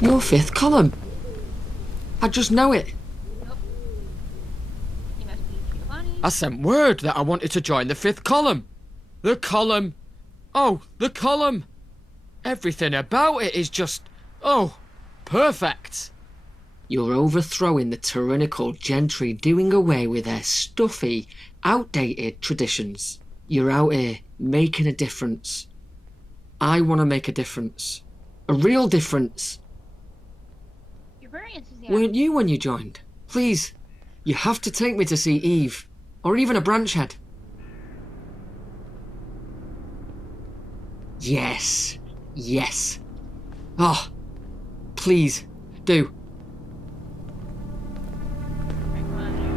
Your fifth column. I just know it. Nope. He must be Giovanni. I sent word that I wanted to join the fifth column. The column. Oh, the column. Everything about it is just, oh, perfect. You're overthrowing the tyrannical gentry, doing away with their stuffy, outdated traditions. You're out here making a difference. I want to make a difference. A real difference. You're very enthusiastic. Weren't you when you joined? Please, you have to take me to see Eve. Or even a branchhead. Yes. Yes. Oh, please, do. Right, come on, there you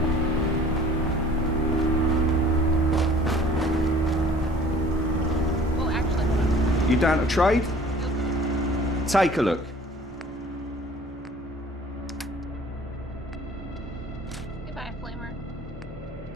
go. Oh, actually, hold on. You down to trade? Take a look. Goodbye, Flamer. Goodbye.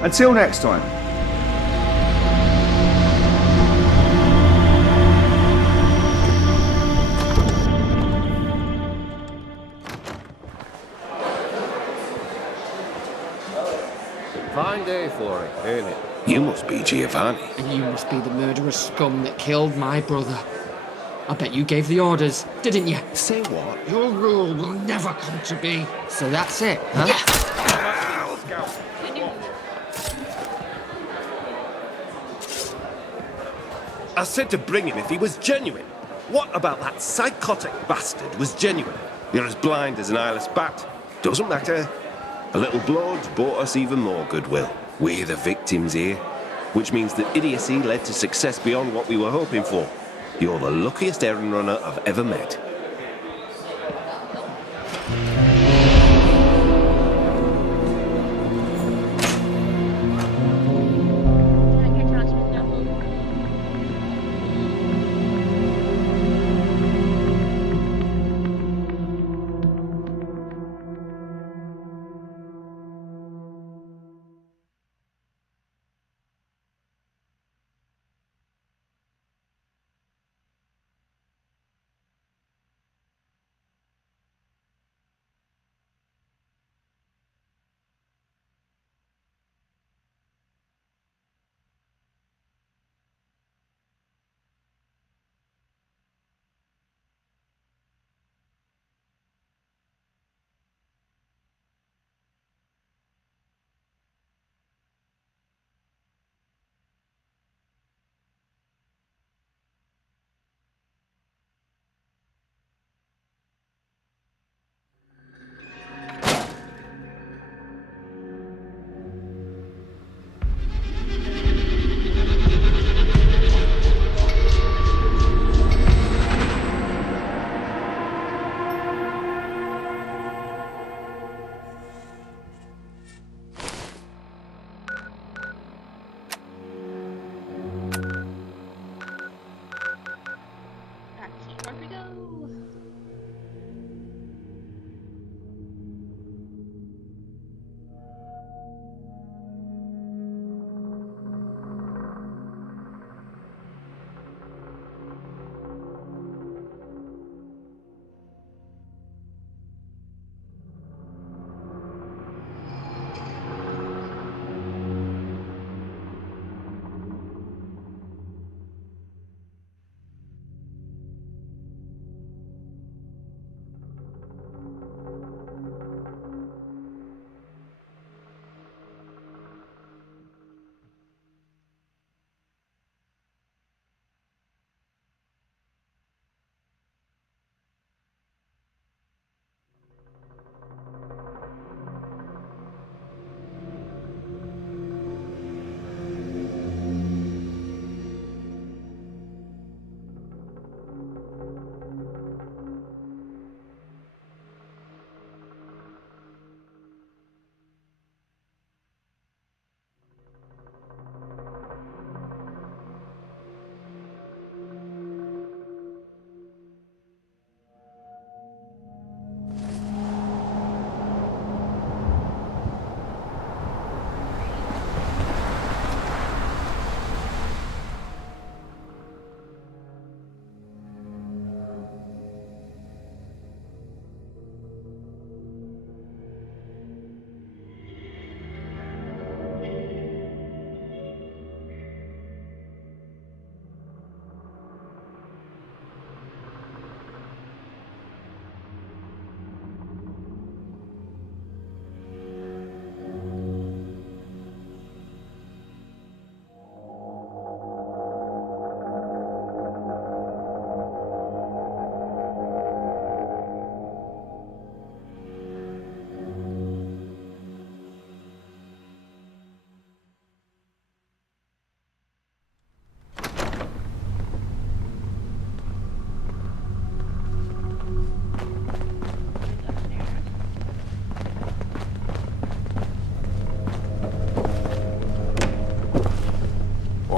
Until next time. Fine day for it, ain't it? You must be Giovanni. And you must be the murderous scum that killed my brother. I bet you gave the orders, didn't you? Say what? Your rule will never come to be. So that's it, huh? I knew. I said to bring him if he was genuine. What about that psychotic bastard was genuine? You're as blind as an eyeless bat. Doesn't matter. A little blood bought us even more goodwill. We're the victims here, which means that idiocy led to success beyond what we were hoping for. You're the luckiest errand runner I've ever met. Can I get John Smith now?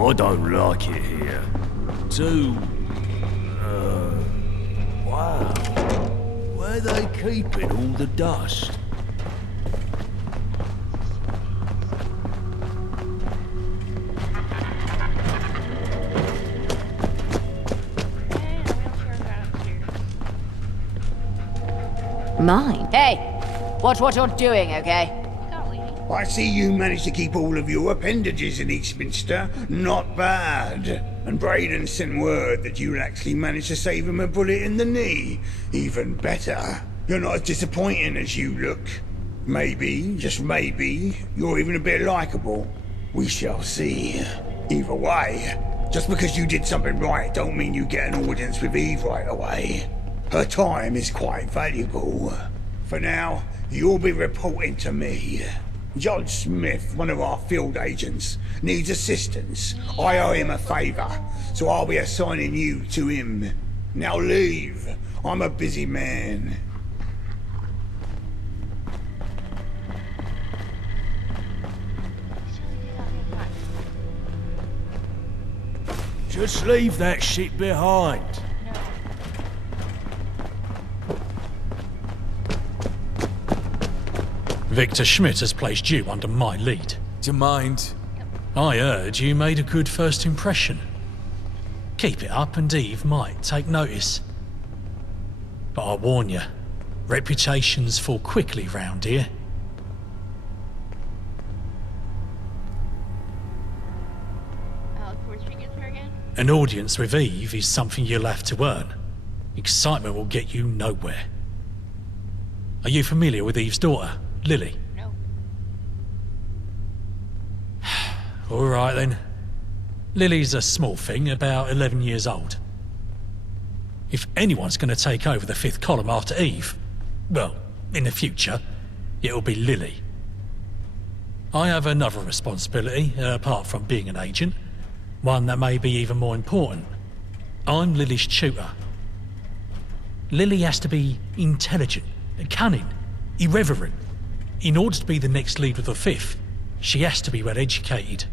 I don't like it here. Too... wow. Where they keeping all the dust? Mine? Hey! Watch what you're doing, okay? Got lady. I see you managed to keep all of your appendages in Eastminster. Not bad. And Braden sent word that you'd actually managed to save him a bullet in the knee. Even better. You're not as disappointing as you look. Maybe, just maybe, you're even a bit likable. We shall see. Either way, just because you did something right don't mean you get an audience with Eve right away. Her time is quite valuable. For now, you'll be reporting to me. Judge Smith, one of our field agents, needs assistance. I owe him a favor, so I'll be assigning you to him. Now leave. I'm a busy man. Just leave that shit behind. Victor Schmidt has placed you under my lead. Do you mind? I heard you made a good first impression. Keep it up and Eve might take notice. But I warn you, reputations fall quickly round here. I look forward to speaking to her again. An audience with Eve is something you'll have to earn. Excitement will get you nowhere. Are you familiar with Eve's daughter, Lily? No. All right then. Lily's a small thing, about 11 years old. If anyone's going to take over the fifth column after Eve, well, in the future, it'll be Lily. I have another responsibility, apart from being an agent. One that may be even more important. I'm Lily's tutor. Lily has to be intelligent, cunning, irreverent. In order to be the next lead of the fifth, she has to be well educated.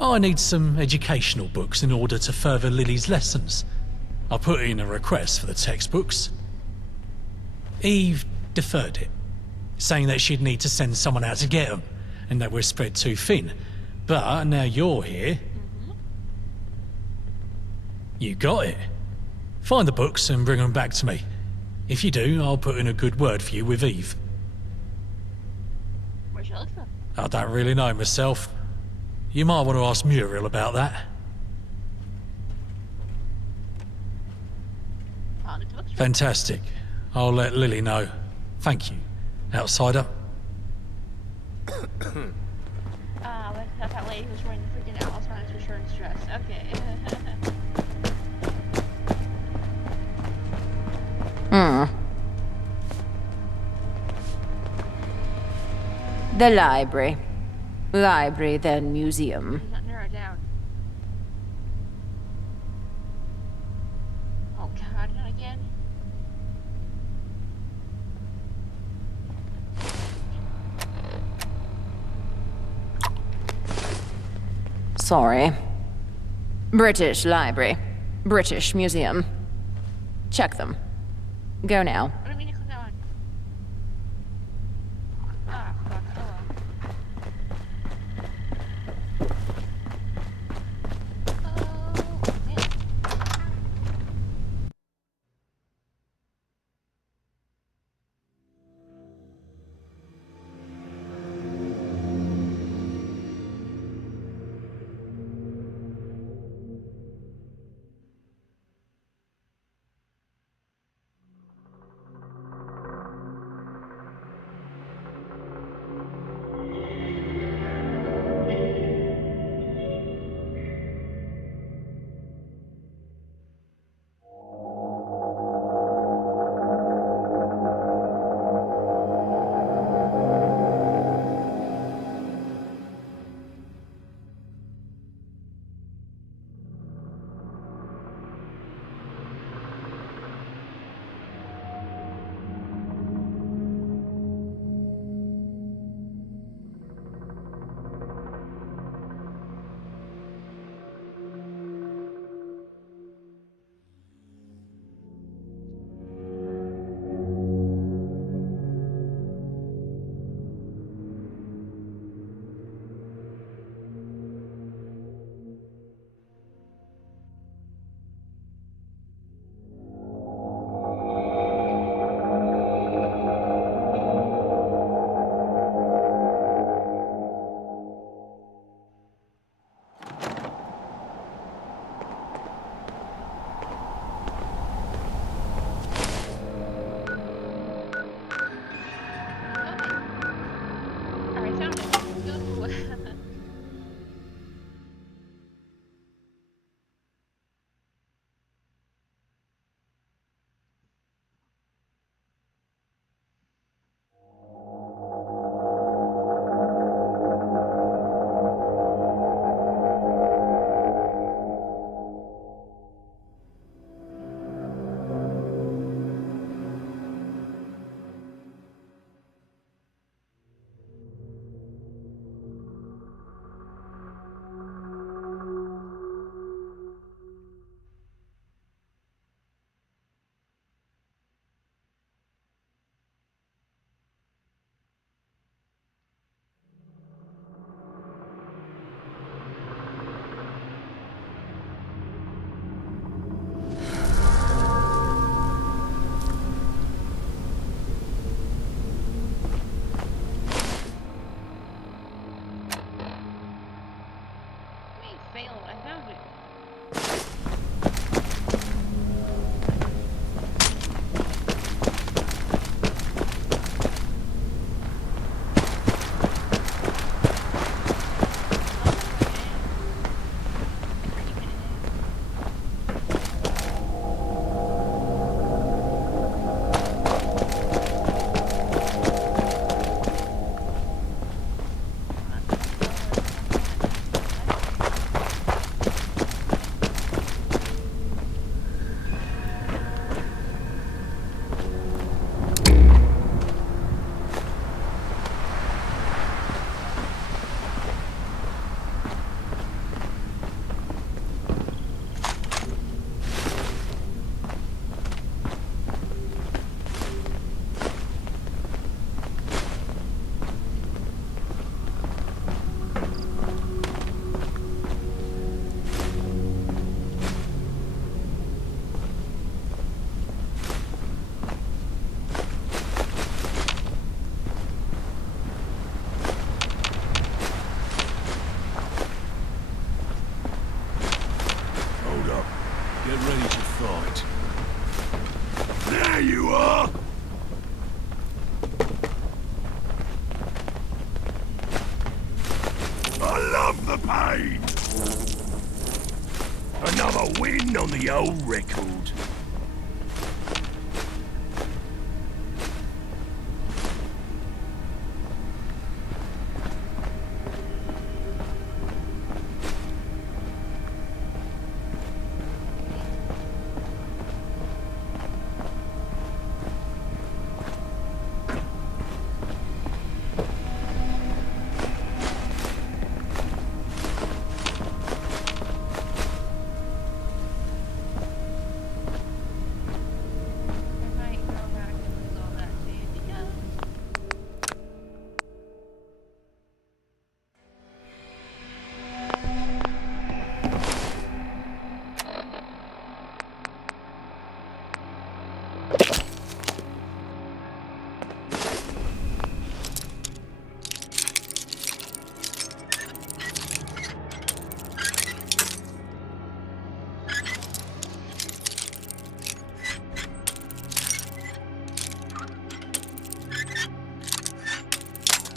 I need some educational books in order to further Lily's lessons. I put in a request for the textbooks. Eve deferred it, saying that she'd need to send someone out to get them, and that we're spread too thin. But now you're here. You got it. Find the books and bring them back to me. If you do, I'll put in a good word for you with Eve. Where'd you look from? I don't really know myself. You might want to ask Muriel about that. Found it to books. Fantastic. I'll let Lily know. Thank you, outsider. That's that lady who's wearing the freaking Alzheimer's insurance dress. Okay. The library. Library, then museum. Not narrow it down. Oh god, not again. Sorry. British Library. British Museum. Check them. Go now. What do you mean to click that one? Ah, fuck. Oh well. Oh, man. a win on the old record. I might go back and lose all that sand again.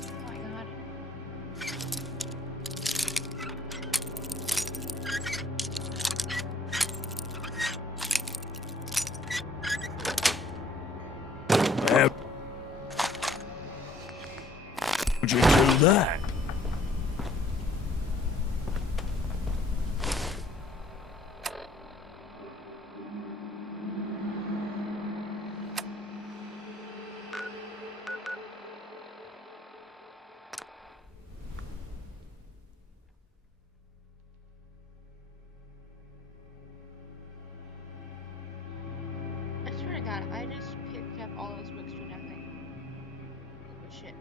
Oh my god. How would you do that? I swear to God, I just picked up all those books for nothing. Oh, shit.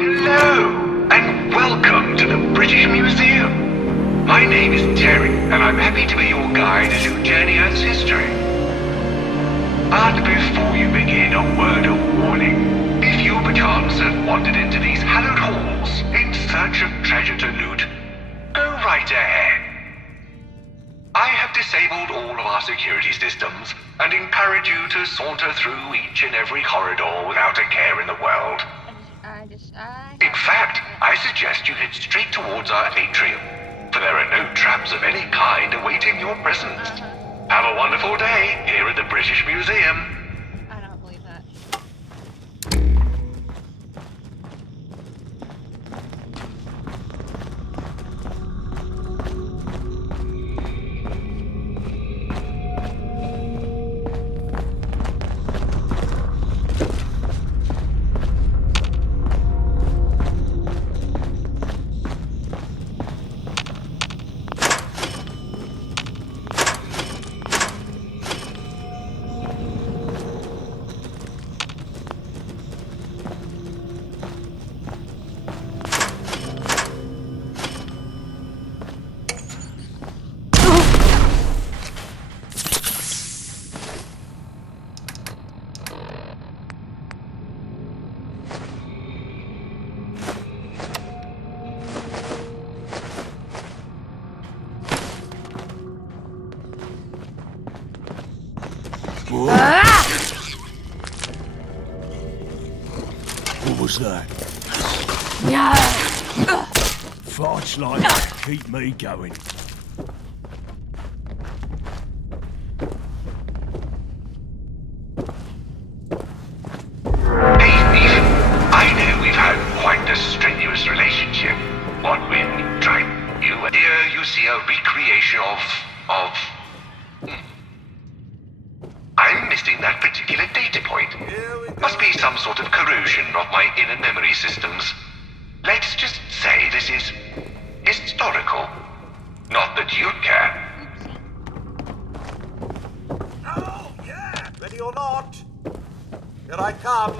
Hello, and welcome to the British Museum. My name is Terry, and I'm happy to be your guide as you journey Earth's history. But before you begin, a word of warning. If you perchance have wandered into these hallowed halls in search of treasure to loot, go right ahead. I have disabled all of our security systems and encourage you to saunter through each and every corridor without a care in the world. In fact, I suggest you head straight towards our atrium, for there are no traps of any kind awaiting your presence. Have a wonderful day here at the British Museum. I don't believe that. What was that? Farts like that keep me going. Hey, Ethan. I know we've had quite a strenuous relationship. What when you try you here you see a recreation of I'm missing that particular data point. Must be some sort of corrosion of my inner memory systems. Let's just say this is historical. Not that you'd care. Oh, yeah! Ready or not? Here I come.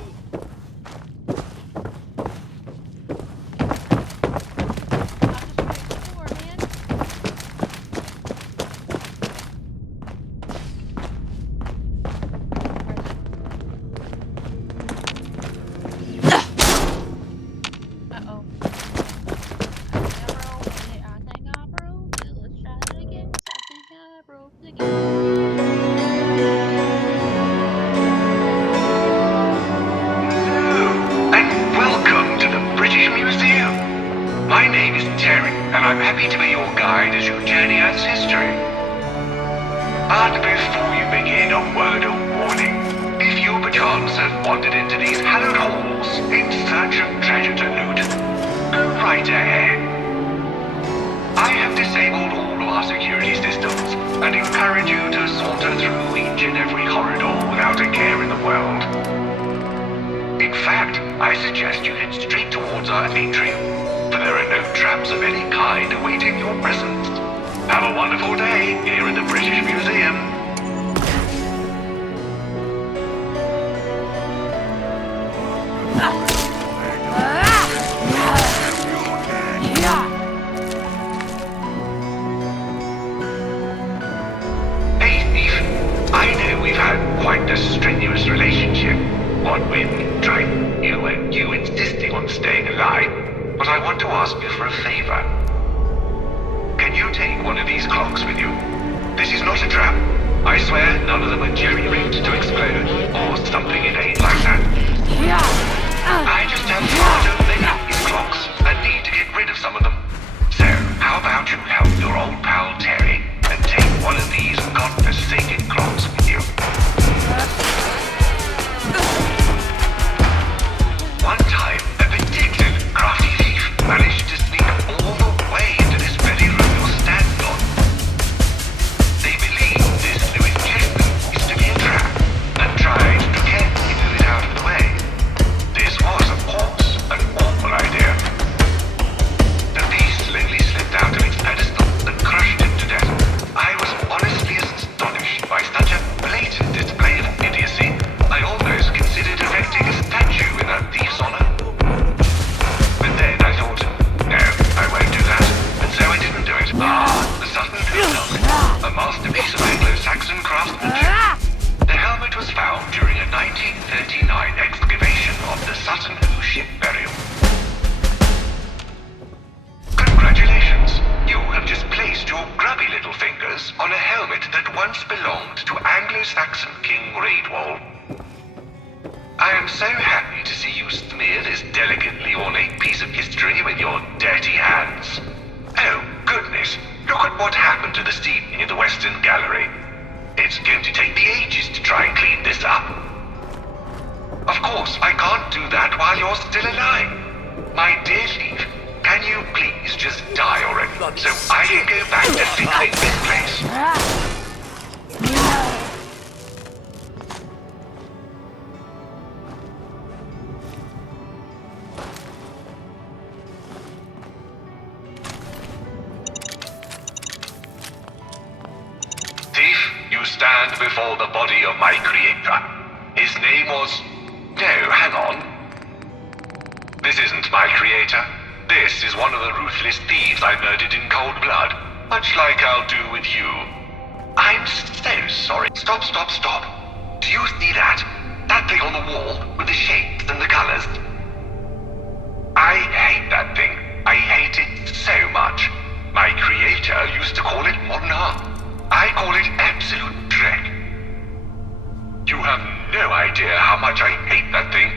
idea how much I hate that thing.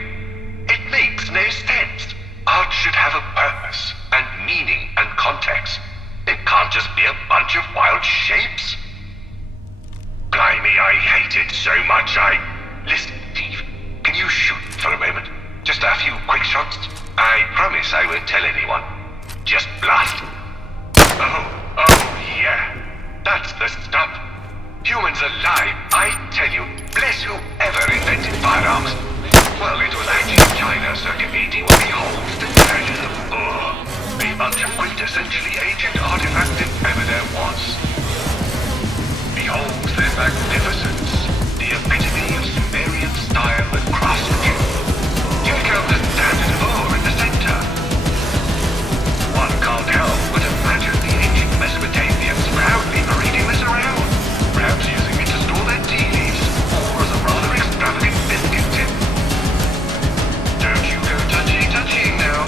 It makes no sense. Art should have a purpose, and meaning, and context. It can't just be a bunch of wild shapes. Blimey, I hate it so much Listen, Steve, can you shoot for a moment? Just a few quick shots? I promise I won't tell anyone. Just blast. Oh, yeah. That's the stuff. Humans alive, I tell you, bless whoever invented firearms. Well, it was actually China circa 80 when beholds the treasures of Ur. A bunch of quintessentially ancient artifacts if ever there was. Behold their magnificence, the epitome of Sumerian style and craftsmanship. Check out the standard Ur in the center. One can't help but imagine the ancient Mesopotamians proudly parading this around, perhaps using it to store their tea leaves, or as a rather extravagant biscuit tin. Don't you go touchy-touchying now.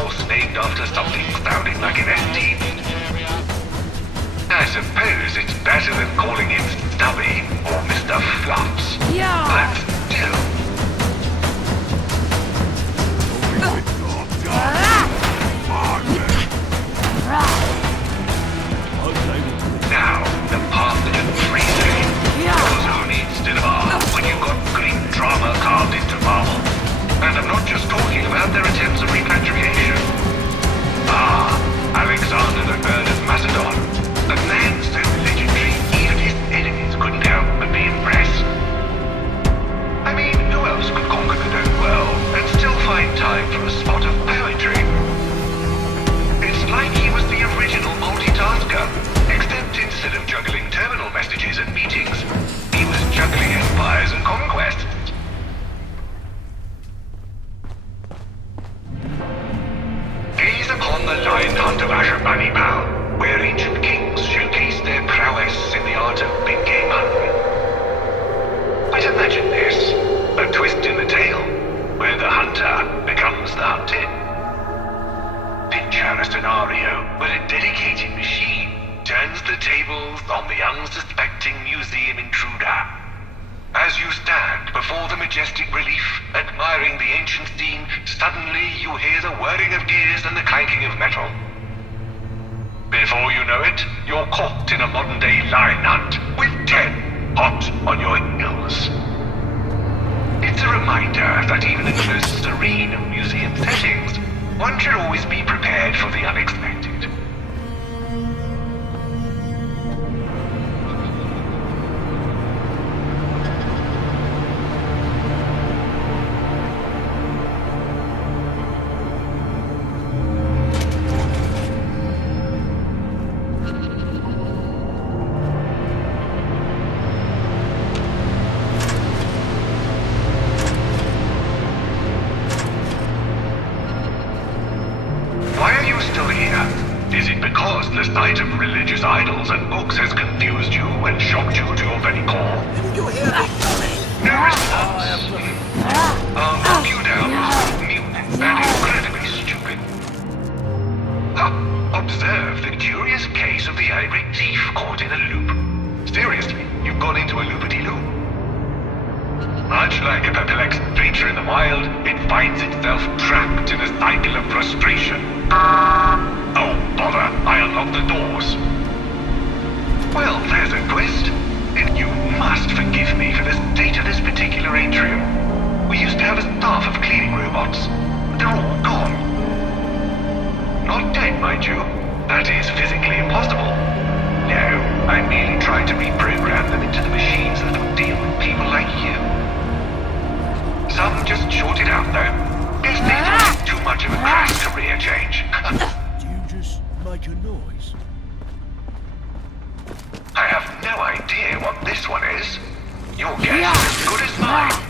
horse named after something sounding like an ST. I suppose it's better than calling him Stubby or Mr. Fluffs. Yeah. But still. Now, the path to freezing. Yours only cinema when you got Greek drama carved into marble. And I'm not just talking about their attempts at repatriation. Ah, Alexander the Third of Macedon. A man so legendary, even his enemies couldn't help but be impressed. I mean, who else could conquer the known world and still find time for a spot of poetry? It's like he was the original multitasker, except instead of juggling terminal messages and meetings, he was juggling empires and conquests. Gaze upon the Lion Hunt of Ashurbanipal, where ancient kings showcase their prowess in the art of big game hunting. But imagine this, a twist in the tale, where the hunter becomes the hunted. Picture a scenario where a dedicated machine turns the tables on the unsuspecting museum intruder. As you stand before the majestic relief, admiring the ancient scene, suddenly you hear the whirring of gears and the clanking of metal. Before you know it, you're caught in a modern-day lion hunt, with 10 hot on your heels. It's a reminder that even in the most serene of museum settings, one should always be prepared for the unexpected. Why are you still here? Is it because the sight of religious idols and books has confused you and shocked you to your very core? Didn't you hear me coming? No response. I'll knock you down as mute and incredibly stupid. Observe the curious case of the irate thief caught in a loop. Seriously, you've gone into a loopity-loop. Much like a perplexed creature in the wild, it finds itself trapped in a cycle of frustration. Oh, bother, I unlocked the doors. Well, there's a twist. And you must forgive me for the state of this particular atrium. We used to have a staff of cleaning robots. They're all gone. Not dead, mind you. That is physically impossible. No, I'm merely trying to reprogram them into the machines that will deal with people like you. Some just shorted out, though. Guess they thought it too much of a crass career change. Do you just make a noise? I have no idea what this one is. Your guess is as good as mine.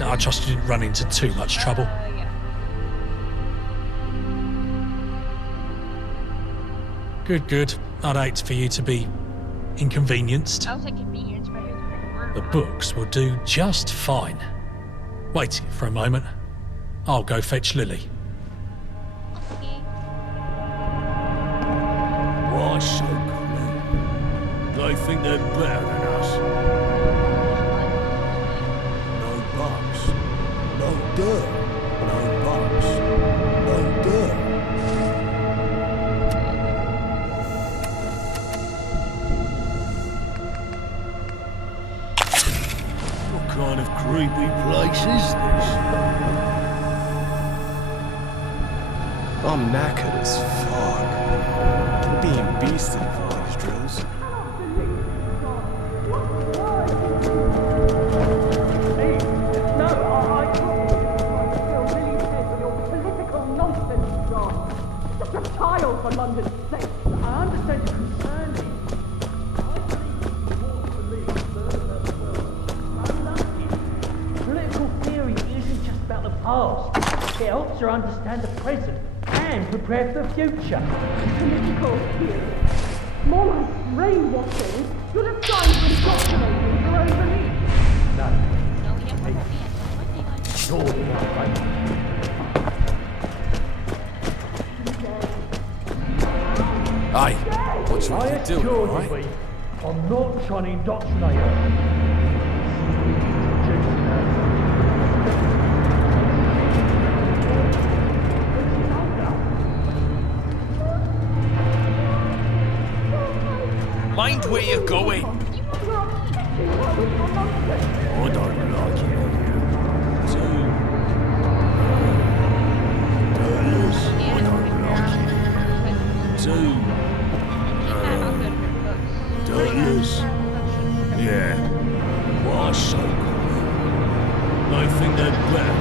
I trust you didn't run into too much trouble. Yeah. Good, good. I'd hate for you to be inconvenienced. I was like convenience, but here's the freaking word. The books will do just fine. Wait for a moment. I'll go fetch Lily. Okay. Why so cool? They think they're better than us. No bugs. No dirt. No bugs. No dirt. What kind of creepy place is this? I'm knackered as fuck. I'm being beasted for these drills. Child for London's sake. I understand your concern. Political theory isn't just about the past. It helps her understand the present and prepare for the future. Political theory? More like brainwashing. You're just trying to indoctrinate your own beliefs. No. No, You're the one, right? Aye, what you I want to do, assure alright? you, I'm not trying to indoctrinate her. Mind where you're going. I don't like it here. Too. Dirtless. I don't like it here. Too. Dirtless. Yeah. Why so cool? They think they're better.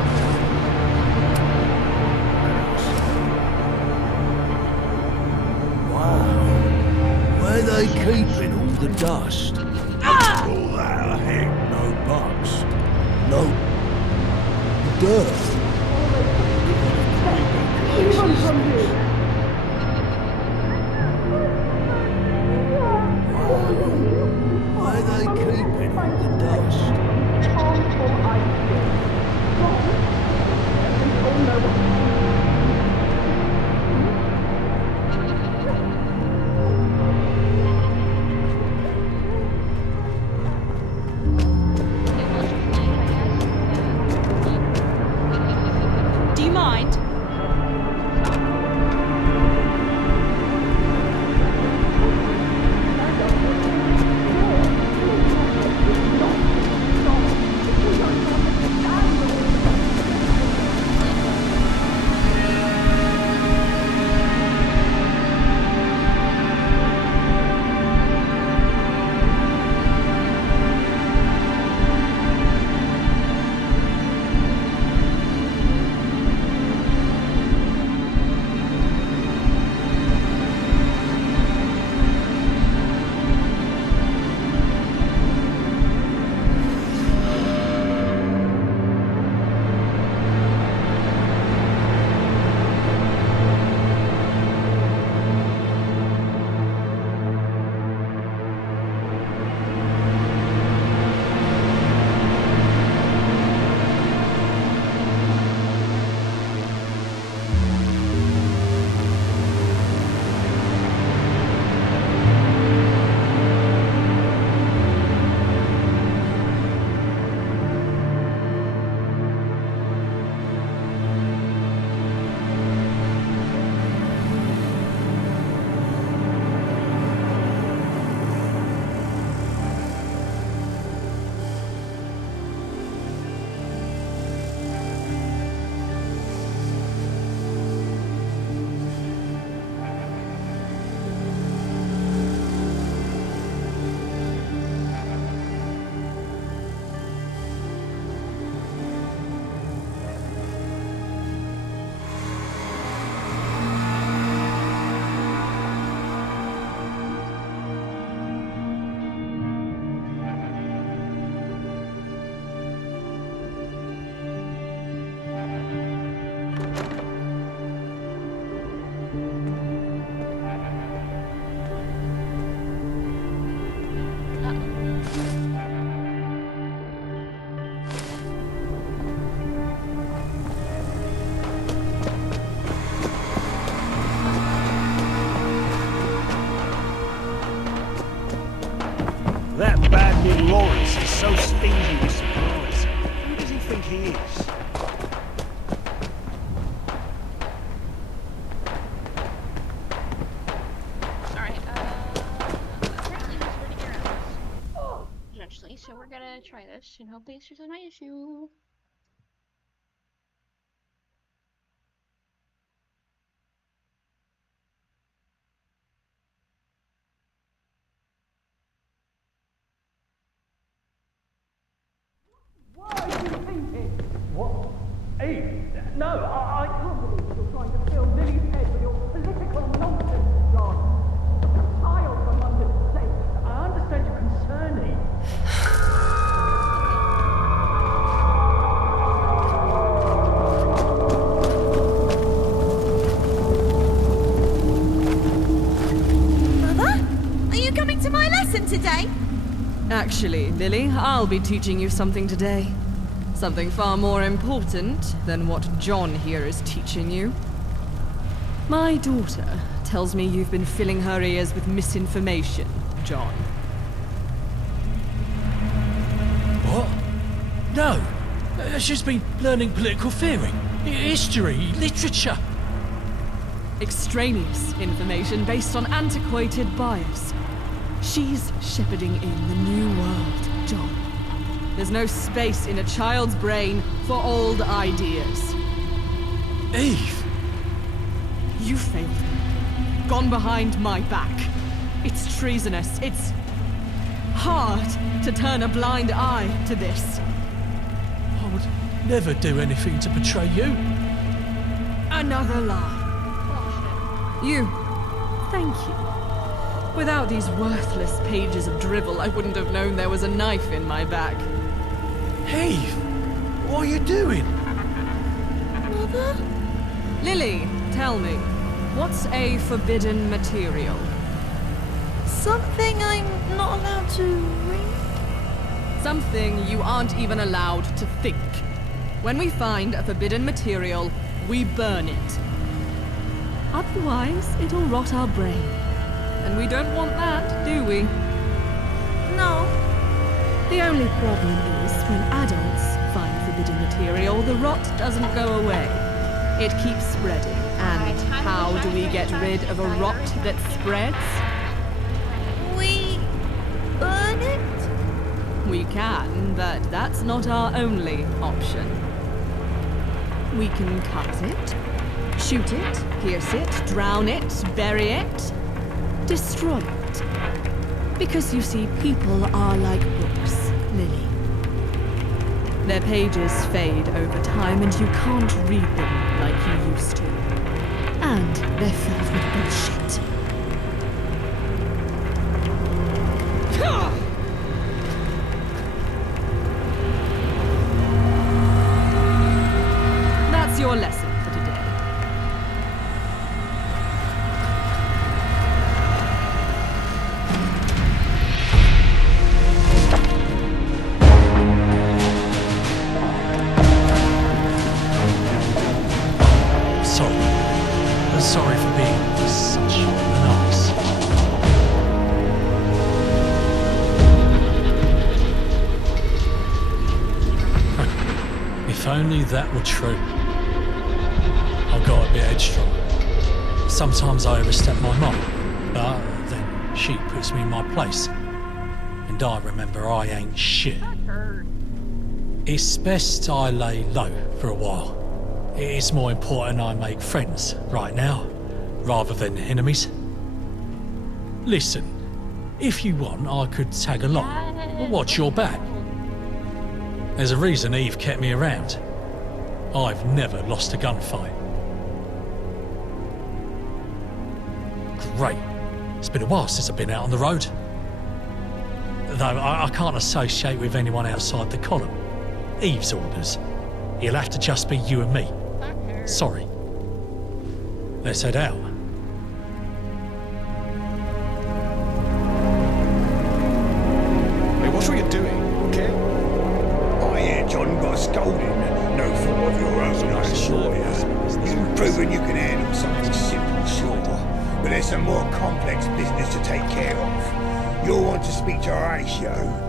Wow. Where they keeping all the dust? All that heck. No bugs. No dirt. Even from you. Where they keeping all the dust? Do you mind? stingy with supplies. Who does he think he is? Alright, apparently he's running around. Essentially, so we're gonna try this and hopefully it's just my issue. What are you thinking? What? Eve? No, I can't believe you're trying to fill Lily's head with your political nonsense, John. A child, for London's sake. I understand your concern, Eve. Mother? Are you coming to my lesson today? Actually, Lily, I'll be teaching you something today. Something far more important than what John here is teaching you. My daughter tells me you've been filling her ears with misinformation, John. What? No. She's been learning political theory, history, literature. Extraneous information based on antiquated bias. She's shepherding in the new world, John. There's no space in a child's brain for old ideas. Eve! You failed me. Gone behind my back. It's treasonous. It's hard to turn a blind eye to this. I would never do anything to betray you. Another lie. You. Thank you. Without these worthless pages of drivel, I wouldn't have known there was a knife in my back. Eve! What are you doing? Mother? Lily, tell me, what's a forbidden material? Something I'm not allowed to read? Something you aren't even allowed to think. When we find a forbidden material, we burn it. Otherwise, it'll rot our brain. And we don't want that, do we? No. The only problem is when adults find forbidden material, the rot doesn't go away. It keeps spreading. And how do we get rid of a rot that spreads? We burn it? We can, but that's not our only option. We can cut it, shoot it, pierce it, drown it, bury it, destroy it. Because you see, people are like books, Lily. Their pages fade over time and you can't read them like you used to. And they're filled with bullshit. That's your lesson for today. Sorry for being such an arse. If only that were true. I got a bit headstrong. Sometimes I overstep my mum, but then she puts me in my place. And I remember I ain't shit. It's best I lay low for a while. It's more important I make friends right now, rather than enemies. Listen, if you want, I could tag along, but watch your back. There's a reason Eve kept me around. I've never lost a gunfight. Great. It's been a while since I've been out on the road. Though I can't associate with anyone outside the column. Eve's orders. It'll have to just be you and me. Sorry. Let's head out. Hey, what were you doing, okay? I hear John got a scolding. No fault of your own, I assure you. You've proven you can handle something simple, sure. But there's some more complex business to take care of. You'll want to speak to Horatio.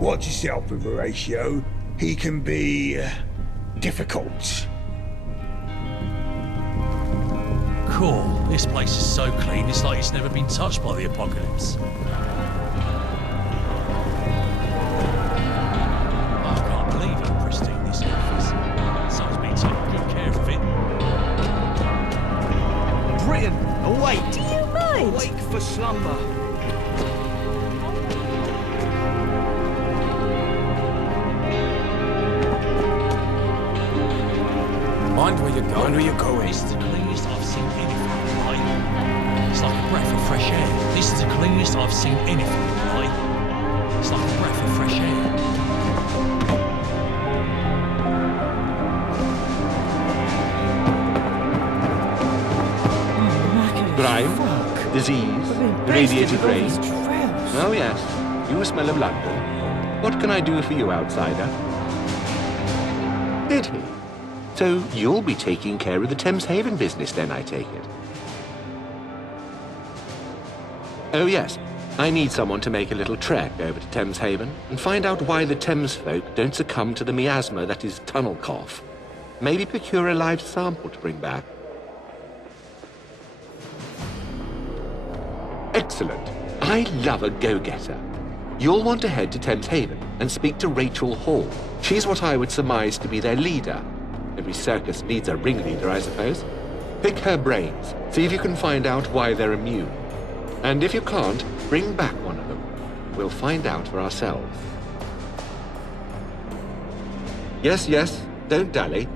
Watch yourself with Horatio. He can be difficult. Cool. This place is so clean, it's like it's never been touched by the apocalypse. I can't believe how pristine this office. Someone's been taking good care of it. Britain, awake! Do you mind? Awake for slumber. Mind where you're going. Mind where you're going. This is the cleanest I've seen anything, right? It's like a breath of fresh air. This is the cleanest I've seen anything, right? It's like a breath of fresh air. Grime, disease, radiated rain. Oh yes, you smell of London. What can I do for you, outsider? Did he? So you'll be taking care of the Thames Haven business then, I take it? Oh yes, I need someone to make a little trek over to Thames Haven and find out why the Thames folk don't succumb to the miasma that is tunnel cough. Maybe procure a live sample to bring back. Excellent. I love a go-getter. You'll want to head to Thames Haven and speak to Rachel Hall. She's what I would surmise to be their leader. Every circus needs a ringleader, I suppose. Pick her brains. See if you can find out why they're immune. And if you can't, bring back one of them. We'll find out for ourselves. Yes, yes, don't dally.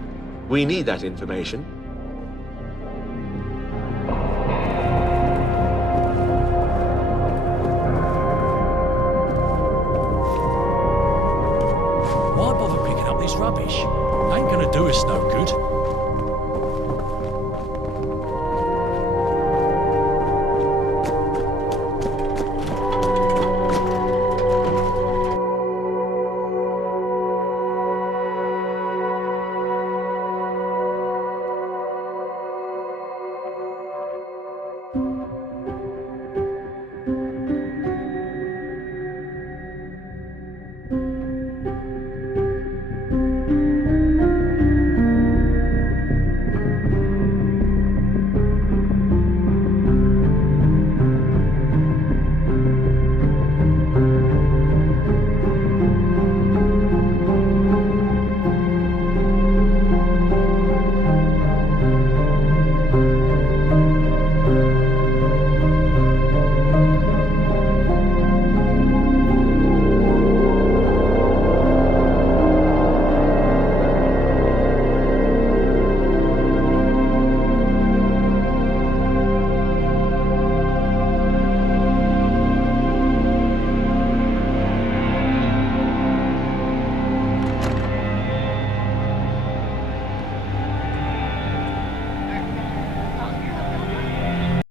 We need that information. Why bother picking up this rubbish? Ain't gonna do us no good.